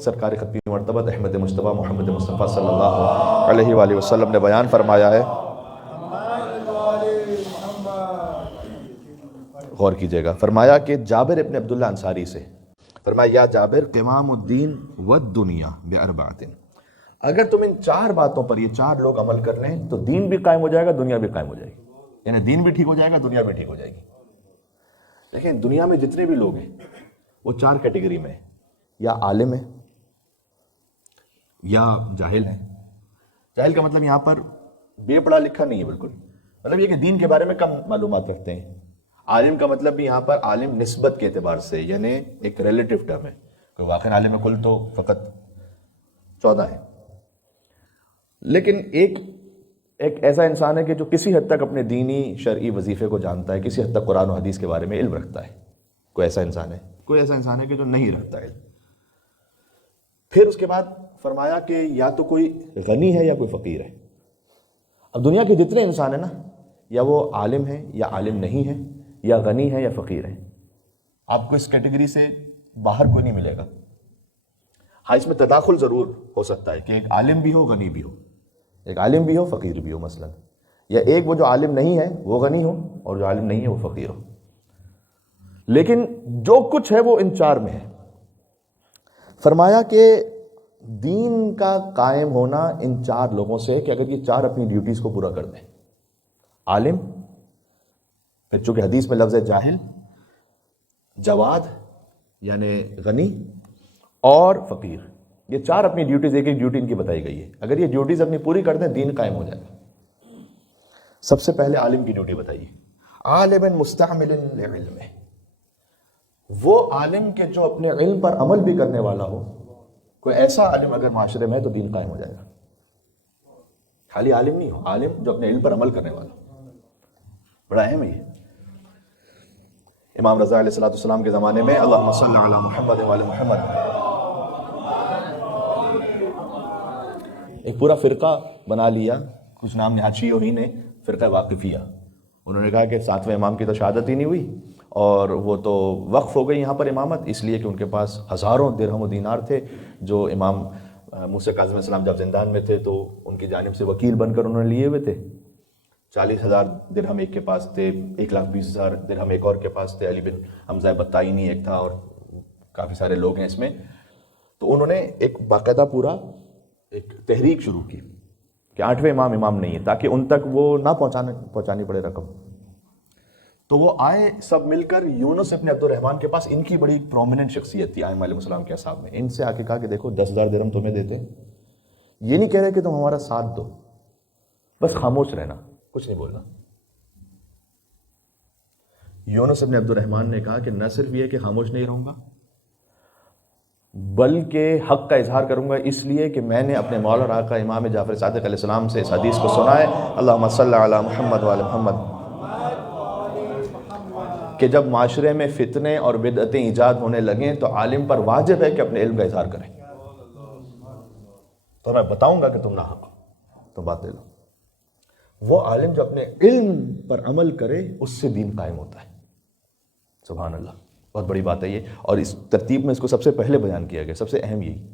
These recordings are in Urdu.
سرکار ختمی مرتبہ احمد مصطفیٰ محمد مصطفیٰ صلی اللہ علیہ وآلہ وسلم نے بیان فرمایا ہے، غور کیجئے گا، فرمایا کہ جابر ابن عبداللہ انصاری سے فرمایا، یا جابر قوام الدین والدنیا باربعۃ، اگر تم ان چار باتوں پر، یہ چار لوگ عمل کر لیں تو دین بھی قائم ہو جائے گا، دنیا بھی قائم ہو جائے گی، یعنی دین بھی ٹھیک ہو جائے گا، دنیا بھی ٹھیک ہو جائے گی۔ لیکن دنیا میں جتنے بھی لوگ ہیں وہ چار کیٹیگری میں ہیں، یا عالم ہے، یا جاہل ہے۔ جاہل کا مطلب یہاں پر بے پڑھا لکھا نہیں ہے، بالکل مطلب یہ کہ دین کے بارے میں کم معلومات رکھتے ہیں۔ عالم کا مطلب بھی یہاں پر عالم نسبت کے اعتبار سے، یعنی ایک ریلیٹیو ٹرم ہے، کوئی واقعی عالم کل تو فقط 14 ہے، لیکن ایک ایسا انسان ہے کہ جو کسی حد تک اپنے دینی شرعی وظیفے کو جانتا ہے، کسی حد تک قرآن و حدیث کے بارے میں علم رکھتا ہے، کوئی ایسا انسان ہے، کوئی ایسا انسان ہے کہ جو نہیں رکھتا علم۔ پھر اس کے بعد فرمایا کہ یا تو کوئی غنی ہے یا کوئی فقیر ہے۔ اب دنیا کے جتنے انسان ہیں نا، یا وہ عالم ہے یا عالم نہیں ہے، یا غنی ہے یا فقیر ہے، آپ کو اس کیٹیگری سے باہر کوئی نہیں ملے گا۔ ہاں، اس میں تداخل ضرور ہو سکتا ہے کہ ایک عالم بھی ہو، غنی بھی ہو، ایک عالم بھی ہو، فقیر بھی ہو مثلا، یا ایک وہ جو عالم نہیں ہے وہ غنی ہو اور جو عالم نہیں ہے وہ فقیر ہو، لیکن جو کچھ ہے وہ ان چار میں ہے۔ فرمایا کہ دین کا قائم ہونا ان چار لوگوں سے کہ اگر یہ چار اپنی ڈیوٹیز کو پورا کر دیں، عالم، پھر چونکہ حدیث میں لفظ ہے جاہل، جواد یعنی غنی، اور فقیر، یہ چار اپنی ڈیوٹیز، ایک ایک ڈیوٹی ان کی بتائی گئی ہے، اگر یہ ڈیوٹیز اپنی پوری کر دیں دین قائم ہو جائے گا۔ سب سے پہلے عالم کی ڈیوٹی بتائیے، عالم مستعمل لعلم، وہ عالم کے جو اپنے علم پر عمل بھی کرنے والا ہو، کوئی ایسا عالم اگر معاشرے میں ہے تو دین قائم ہو جائے گا۔ خالی عالم نہیں ہو، عالم جو اپنے علم پر عمل کرنے والا ہو، بڑا اہم ہے یہ۔ امام رضا علیہ السلام کے زمانے میں اللہم صلی علی محمد وعلی محمد، ایک پورا فرقہ بنا لیا، کچھ نام نہاد شیعہ ہی نے، فرقہ واقفیہ۔ انہوں نے کہا کہ 7ویں امام کی تو شہادت ہی نہیں ہوئی، اور وہ تو وقف ہو گئی یہاں پر امامت، اس لیے کہ ان کے پاس ہزاروں درہم و دینار تھے جو امام موسیٰ کاظم علیہ السلام جب زندان میں تھے تو ان کی جانب سے وکیل بن کر انہوں نے لیے ہوئے تھے۔ 40,000 درہم ایک کے پاس تھے، 1,20,000 درہم ایک اور کے پاس تھے، علی بن حمزہ بطائنی ایک تھا، اور کافی سارے لوگ ہیں اس میں۔ تو انہوں نے ایک باقاعدہ پورا ایک تحریک شروع کی کہ 8ویں امام نہیں ہے، تاکہ ان تک وہ نہ پہنچانی پڑے رقم۔ تو وہ آئے سب مل کر یونس ابن عبد الرحمن کے پاس، ان کی بڑی پرومیننٹ شخصیت تھی ائمہ علیہ السلام کے اصحاب میں، ان سے آ کے کہا کہ دیکھو 10,000 درہم تمہیں دیتے ہیں، یہ نہیں کہہ رہے کہ تم ہمارا ساتھ دو، بس خاموش رہنا، کچھ نہیں بولنا۔ یونس ابن عبد الرحمن نے کہا کہ نہ صرف یہ کہ خاموش نہیں رہوں گا، بلکہ حق کا اظہار کروں گا، اس لیے کہ میں نے اپنے مولا اور آقا امام جعفر صادق علیہ السلام سے اس حدیث کو سنا ہے، اللہم صلی علی محمد وعلی محمد، کہ جب معاشرے میں فتنے اور بدعتیں ایجاد ہونے لگیں تو عالم پر واجب ہے کہ اپنے علم کا اظہار کریں، تو میں بتاؤں گا کہ تم ناحق ہو تو بات لے لو۔ وہ عالم جو اپنے علم پر عمل کرے اس سے دین قائم ہوتا ہے۔ سبحان اللہ، بہت بڑی بات ہے یہ، اور اس ترتیب میں اس کو سب سے پہلے بیان کیا گیا، سب سے اہم یہی۔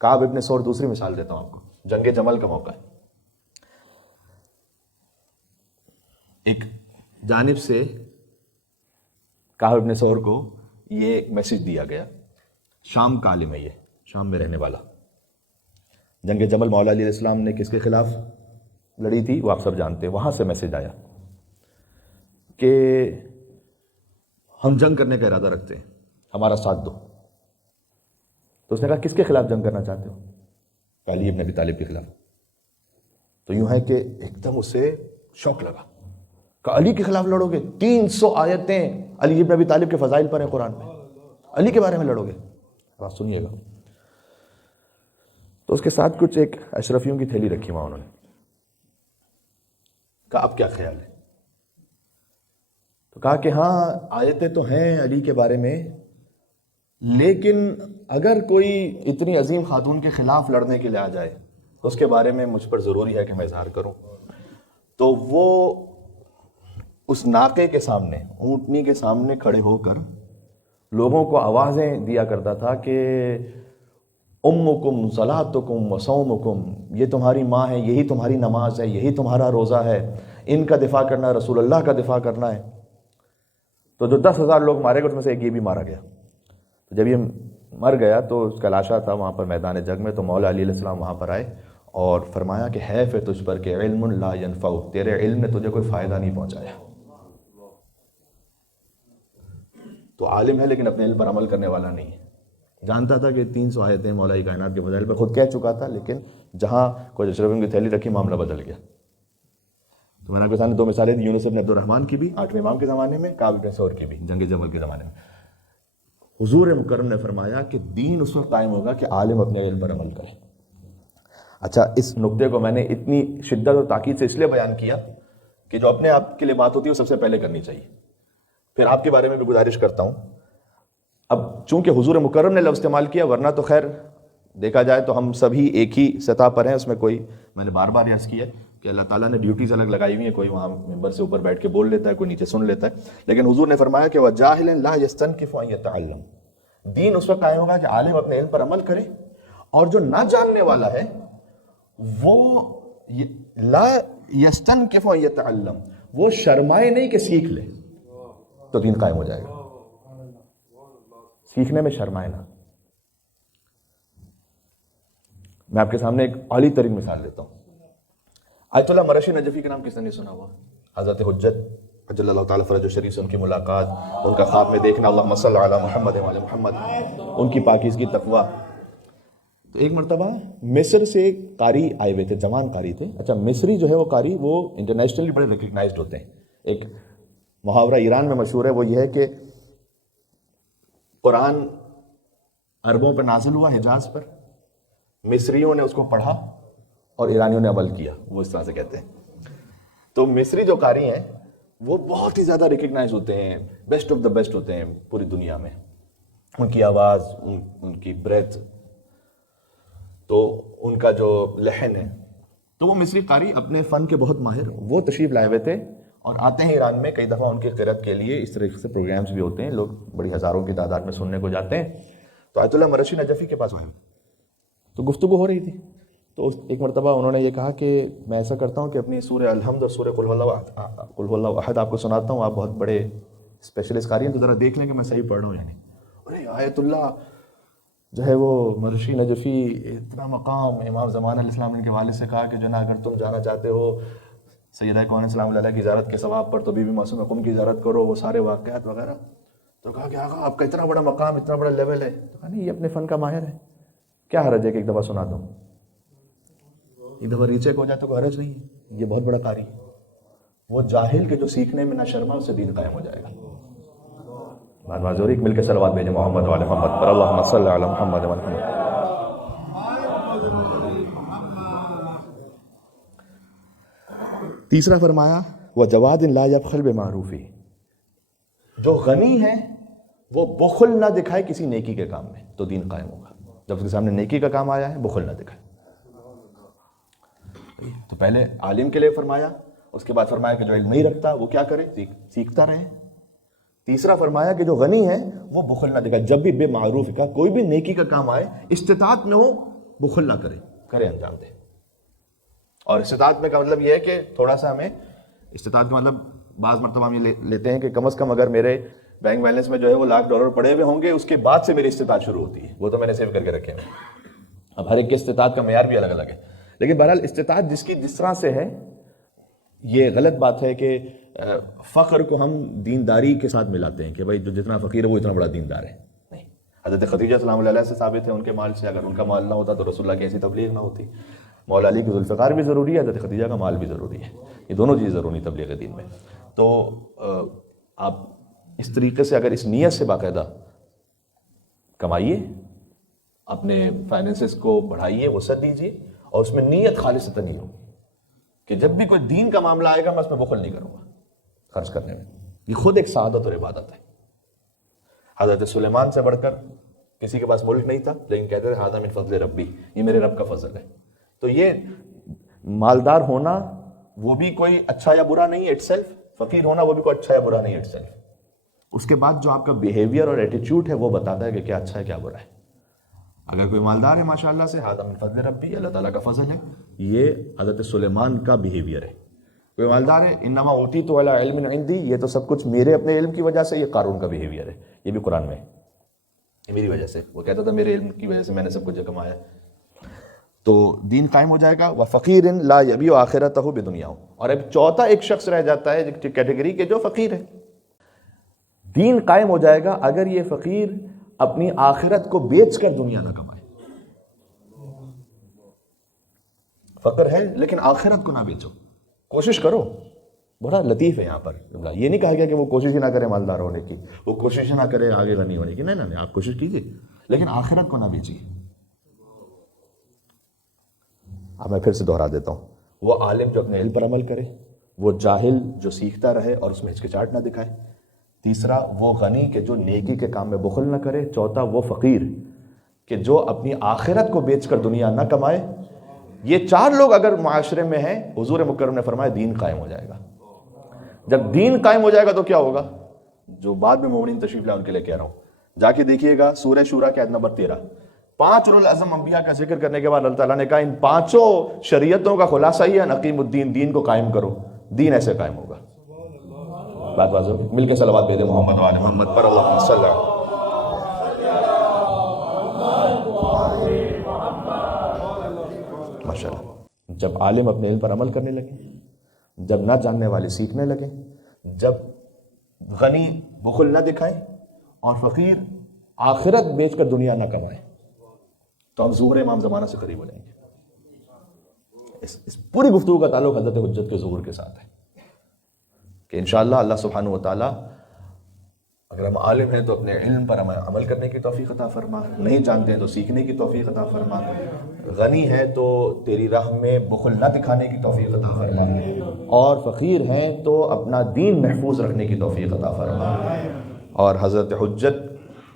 کعب ابن ثور، دوسری مثال دیتا ہوں آپ کو، جنگ جمل کا موقع ہے، ایک جانب سے کعب ابن ثور کو یہ ایک میسج دیا گیا، شام کا عالم ہے یہ، شام میں رہنے والا، جنگ جمل مولا علیہ السلام نے کس کے خلاف لڑی تھی وہ آپ سب جانتے ہیں، وہاں سے میسج آیا کہ ہم جنگ کرنے کا ارادہ رکھتے ہیں، ہمارا ساتھ دو۔ تو اس نے کہا کس کے خلاف جنگ کرنا چاہتے ہو؟ علی ابن ابی طالب کے خلاف۔ تو یوں ہے کہ ایک دم اسے شوق لگا کہ علی کے خلاف لڑو گے؟ 300 آیتیں علی ابن ابی طالب کے فضائل پر ہیں قرآن میں، علی کے بارے میں لڑو گے؟ بات سنیے گا۔ تو اس کے ساتھ کچھ ایک اشرفیوں کی تھیلی رکھی وہاں، انہوں نے کہا اب کیا خیال ہے؟ تو کہا کہ ہاں آیتیں تو ہیں علی کے بارے میں، لیکن اگر کوئی اتنی عظیم خاتون کے خلاف لڑنے کے لیے آ جائے تو اس کے بارے میں مجھ پر ضروری ہے کہ میں اظہار کروں۔ تو وہ اس ناقے کے سامنے، اونٹنی کے سامنے کھڑے ہو کر لوگوں کو آوازیں دیا کرتا تھا کہ امکم صلاتکم وصومکم، یہ تمہاری ماں ہے، یہی تمہاری نماز ہے، یہی تمہارا روزہ ہے، ان کا دفاع کرنا ہے، رسول اللہ کا دفاع کرنا ہے۔ تو جو 10,000 لوگ مارے گئے اس میں سے ایک یہ بھی مارا گیا۔ تو جب یہ مر گیا تو اس کا لاشا تھا وہاں پر میدان جنگ میں، تو مولا علی علیہ السلام وہاں پر آئے اور فرمایا کہ حیف ہے تجھ پر کہ علم لا ینفع، تیرے علم نے تجھے کوئی فائدہ نہیں پہنچایا۔ تو عالم ہے لیکن اپنے علم پر عمل کرنے والا نہیں ہے۔ جانتا تھا کہ 300 آیتیں مولا کائنات کے فضائل پر خود کہہ چکا تھا، لیکن جہاں کوئی اشرف کی تھیلی رکھی معاملہ بدل گیا۔ تو میں نے آپ کے سامنے 2 مثالیں دی، یونس بن عبد الرحمن کی بھی 8ویں امام کے زمانے میں، کعب بن ثور کی بھی جنگ جمل کے زمانے میں۔ حضور مکرم نے فرمایا کہ دین اس وقت قائم ہوگا کہ عالم اپنے علم پر عمل کرے۔ اچھا، اس نقطے کو میں نے اتنی شدت اور تاکید سے اس لیے بیان کیا کہ جو اپنے آپ کے لیے بات ہوتی ہے وہ سب سے پہلے کرنی چاہیے، پھر آپ کے بارے میں بھی گزارش کرتا ہوں۔ اب چونکہ حضور مکرم نے لفظ استعمال کیا، ورنہ تو خیر دیکھا جائے تو ہم سبھی ایک ہی سطح پر ہیں، اس میں کوئی، میں نے بار بار عرض کیا کہ اللہ تعالیٰ نے ڈیوٹیز الگ لگائی ہوئی ہیں، کوئی وہاں ممبر سے اوپر بیٹھ کے بول لیتا ہے، کوئی نیچے سن لیتا ہے، لیکن حضور نے فرمایا کہ وَجَاهِلٍ لَا يَسْتَنْكِفُ أَن يَتَعَلَّمَ، دین اس وقت قائم ہوگا کہ عالم اپنے علم پر عمل کرے، اور جو نہ جاننے والا ہے وہ لا يَسْتَنْكِفُ أَن يَتَعَلَّمَ، وہ شرمائے نہیں کہ سیکھ لے، تو دین قائم ہو جائے گا۔ سیکھنے میں شرمائے نہ۔ میں آپ کے سامنے ایک اعلیٰ ترین مثال دیتا ہوں۔ آیت اللہ مرشی نجفی کے نام کس نے نہیں سنا ہوا؟ حضرت حجت عجل اللہ تعالیٰ فرج الشریف سے ان کی ملاقات، ان کا خواب میں دیکھنا، اللہم صلی علی محمد وعلی محمد، ان کی پاکیزگی تقویٰ۔ تو ایک مرتبہ مصر سے ایک قاری آئے ہوئے تھے، جوان قاری تھے۔ اچھا، مصری جو ہے وہ قاری وہ انٹرنیشنلی بڑے ریکگنائزڈ ہوتے ہیں۔ ایک محاورہ ایران میں مشہور ہے، وہ یہ ہے کہ قرآن عربوں پر نازل ہوا حجاز پر، مصریوں نے اس کو پڑھا اور ایرانیوں نے عمل کیا، وہ اس طرح سے کہتے ہیں۔ تو مصری جو قاری ہیں وہ بہت ہی زیادہ ریکگنائز ہوتے ہیں، بیسٹ آف دا بیسٹ ہوتے ہیں پوری دنیا میں، ان کی آواز، ان کی بریتھ، تو ان کا جو لحن ہے۔ تو وہ مصری قاری اپنے فن کے بہت ماہر، وہ تشریف لائے ہوئے تھے اور آتے ہیں ایران میں، کئی دفعہ ان کی قرأت کے لیے اس طریقے سے پروگرامز بھی ہوتے ہیں، لوگ بڑی ہزاروں کی تعداد میں سننے کو جاتے ہیں۔ تو آیت اللہ مرشی نجفی کے پاس آئے، تو گفتگو ہو رہی تھی، تو ایک مرتبہ انہوں نے یہ کہا کہ میں ایسا کرتا ہوں کہ اپنی سورہ الحمد اور سورہ قل هو اللہ احد آپ کو سناتا ہوں، آپ بہت بڑے اسپیشلسٹ قاری ہیں، تو ذرا دیکھ لیں کہ میں صحیح پڑھ رہا ہوں یعنی۔ ارے آیت اللہ جو ہے وہ مرشی نجفی، اتنا مقام، امام زمان علیہ السلام نے ان کے والد سے کہا کہ جو نا اگر تم جانا چاہتے ہو سیدہ کون السلام علیہ کی زیارت کے ثواب پر تو بی بی معصومہ قم کی زیارت کرو، وہ سارے واقعات وغیرہ۔ تو کہا کہ آقا آپ کا اتنا بڑا مقام، اتنا بڑا لیول ہے، تو کہا نہیں، یہ اپنے فن کا ماہر ہے، کیا حرج ہے کہ ایک دفعہ سنا دوں، ایک دفعہ ریچیک ہو جائے تو کوئی حرج نہیں ہے، یہ بہت بڑا قاری ہے۔ وہ جاہل کے جو سیکھنے میں نہ شرما، اس سے دین قائم ہو جائے گا۔ بات بات ضروری، مل کے صلوات بھیجیں محمد وعلی محمد پر، اللہم صلی علی محمد وعلی محمد۔ تیسرا فرمایا وَجَوَادٍ لَا يَبْخَلْ بِمَعْرُوفِهِ، جو غنی ہے وہ بخل نہ دکھائے کسی نیکی کے کام میں، تو دین قائم ہوگا۔ جب اس کے سامنے نیکی کا کام آیا ہے بخل نہ دکھائے۔ تو پہلے عالم کے لیے فرمایا، اس کے بعد فرمایا کہ جو علم نہیں رکھتا وہ کیا کرے، سیکھتا رہے۔ تیسرا فرمایا کہ جو غنی ہے وہ بخل نہ دکھائے، جب بھی بے معروف کا کوئی بھی نیکی کا کام آئے، استطاعت میں ہو بخل نہ کرے انجام دے۔ اور استطاعت میں کا مطلب یہ ہے کہ تھوڑا سا ہمیں استطاعت کا مطلب بعض مرتبہ ہم یہ لیتے ہیں کہ کم از کم اگر میرے بینک بیلنس میں جو ہے وہ $1,00,000 پڑے ہوئے ہوں گے، اس کے بعد سے میری استطاعت شروع ہوتی ہے، وہ تو میں نے سیو کر کے رکھے ہیں۔ اب ہر ایک کی استطاعت کا معیار بھی الگ الگ ہے، لیکن بہرحال استطاعت جس کی جس طرح سے ہے، یہ غلط بات ہے کہ فقر کو ہم دینداری کے ساتھ ملاتے ہیں کہ بھائی جو جتنا فقیر ہے وہ اتنا بڑا دیندار ہے۔ نہیں، حضرت خدیجہ سلام اللہ علیہ سے ثابت ہے ان کے مال سے، اگر ان کا مال نہ ہوتا تو رسول اللہ کی ایسی تبلیغ نہ ہوتی۔ مولا علی کی ذوالفقار بھی ضروری ہے، حضرت خدیجہ کا مال بھی ضروری ہے، یہ دونوں چیزیں ضروری تبلیغ دین میں۔ تو آپ اس طریقے سے اگر اس نیت سے باقاعدہ کمائیے، اپنے فائنینسز کو بڑھائیے، وسعت دیجیے، اور اس میں نیت خالصتاً ہی ہو کہ جب بھی کوئی دین کا معاملہ آئے گا میں اس میں بخل نہیں کروں گا خرچ کرنے میں۔ یہ خود ایک سعادت اور عبادت ہے۔ حضرت سلیمان سے بڑھ کر کسی کے پاس ملک نہیں تھا، لیکن کہتے تھے ھذا من فضل ربی، یہ میرے رب کا فضل ہے۔ تو یہ مالدار ہونا وہ بھی کوئی اچھا یا برا نہیں ہے اٹ سیلف، فقیر ہونا وہ بھی کوئی اچھا یا برا نہیں ہے اٹ سیلف۔ اس کے بعد جو آپ کا بیہیویئر اور ایٹیچیوڈ ہے وہ بتاتا ہے کہ کیا اچھا ہے کیا برا ہے۔ اگر کوئی مالدار ہے ماشاءاللہ سے، ھذا من فضل ربی، اللہ تعالیٰ کا فضل ہے. یہ حضرت سلیمان کا بیہیویئر ہے. کوئی مالدار ہے، انما اوتیت علی علم عندی، یہ تو سب کچھ میرے اپنے علم کی وجہ سے. یہ قارون کا بیہیویئر ہے، یہ بھی قرآن میں ہے، یہ میری وجہ سے. وہ کہتا تھا میرے علم کی وجہ سے میں نے سب کچھ کمایا. تو دین قائم ہو جائے گا. وفقیر لا یبیع آخرتہ بدنیا. اور اب چوتھا ایک شخص رہ جاتا ہے کیٹیگری کے جو فقیر ہے. دین قائم ہو جائے گا اگر یہ فقیر اپنی آخرت کو بیچ کر دنیا نہ کمائے. فقر ہے لیکن آخرت کو نہ بیچو، کوشش کرو. بڑا لطیف ہے یہاں پر. یہ نہیں کہا گیا کہ وہ کوشش ہی نہ کرے مالدار ہونے کی، وہ کوشش ہی نہ کرے آگے غنی ہونے کی. نہیں، آپ کوشش کیجیے لیکن آخرت کو نہ بیچیے. اب میں پھر سے دہرا دیتا ہوں، وہ عالم جو اپنے علم پر عمل کرے، وہ جاہل جو سیکھتا رہے اور اس میں ہچکچاہٹ نہ دکھائے. تیسرا وہ غنی کہ جو نیکی کے کام میں بخل نہ کرے. چوتھا وہ فقیر کہ جو اپنی آخرت کو بیچ کر دنیا نہ کمائے. یہ چار لوگ اگر معاشرے میں ہیں، حضور مکرم نے فرمایا دین قائم ہو جائے گا. جب دین قائم ہو جائے گا تو کیا ہوگا؟ جو بعد میں مومنین تشریف لائے ان کے لیے کہہ رہا ہوں، جا کے دیکھیے گا سورہ شورا کی آیت نمبر 13. 5 اولو العزم انبیاء کا ذکر کرنے کے بعد اللہ تعالیٰ نے کہا ان 5 شریعتوں کا خلاصہ ہی ہے نقیم الدین، دین کو قائم کرو. دین ایسے قائم ہوگا. بات واضح. مل کے صلوات بھیجے محمد و آل محمد پر. اللہم صلی اللہ. ماشاءاللہ. جب عالم اپنے علم پر عمل کرنے لگے، جب نہ جاننے والے سیکھنے لگے، جب غنی بخل نہ دکھائے اور فقیر آخرت بیچ کر دنیا نہ کمائے، تو ہم ظہور امام زمانہ سے قریب ہو جائیں گے. اس پوری گفتگو کا تعلق حضرت حجت کے ظہور کے ساتھ ہے کہ انشاءاللہ اللہ سبحانہ و تعالیٰ اگر ہم عالم ہیں تو اپنے علم پر عمل کرنے کی توفیق عطا فرما، نہیں جانتے ہیں تو سیکھنے کی توفیق عطا فرما، غنی ہے تو تیری راہ میں بخل نہ دکھانے کی توفیق عطا فرما، اور فقیر ہیں تو اپنا دین محفوظ رکھنے کی توفیق عطا فرما، اور حضرت حجت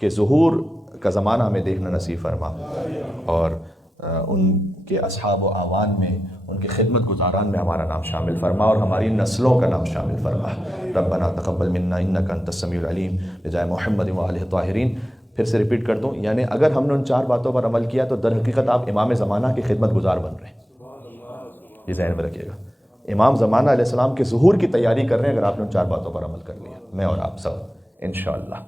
کے ظہور کا زمانہ ہمیں دیکھنا نصیب فرما، اور ان کے اصحاب و اعوان میں، ان کے خدمت گزاران میں ہمارا نام شامل فرما، اور ہماری نسلوں کا نام شامل فرما. ربنا تقبل منا انک انت السمیع العلیم بجائے محمد و آلہ الطاہرین. پھر سے ریپیٹ کر دوں، یعنی اگر ہم نے ان 4 باتوں پر عمل کیا تو در حقیقت آپ امام زمانہ کے خدمت گزار بن رہے ہیں. یہ ذہن میں رکھیے گا، امام زمانہ علیہ السلام کے ظہور کی تیاری کر رہے ہیں اگر آپ نے ان 4 باتوں پر عمل کر لیا، میں اور آپ سب انشاءاللہ.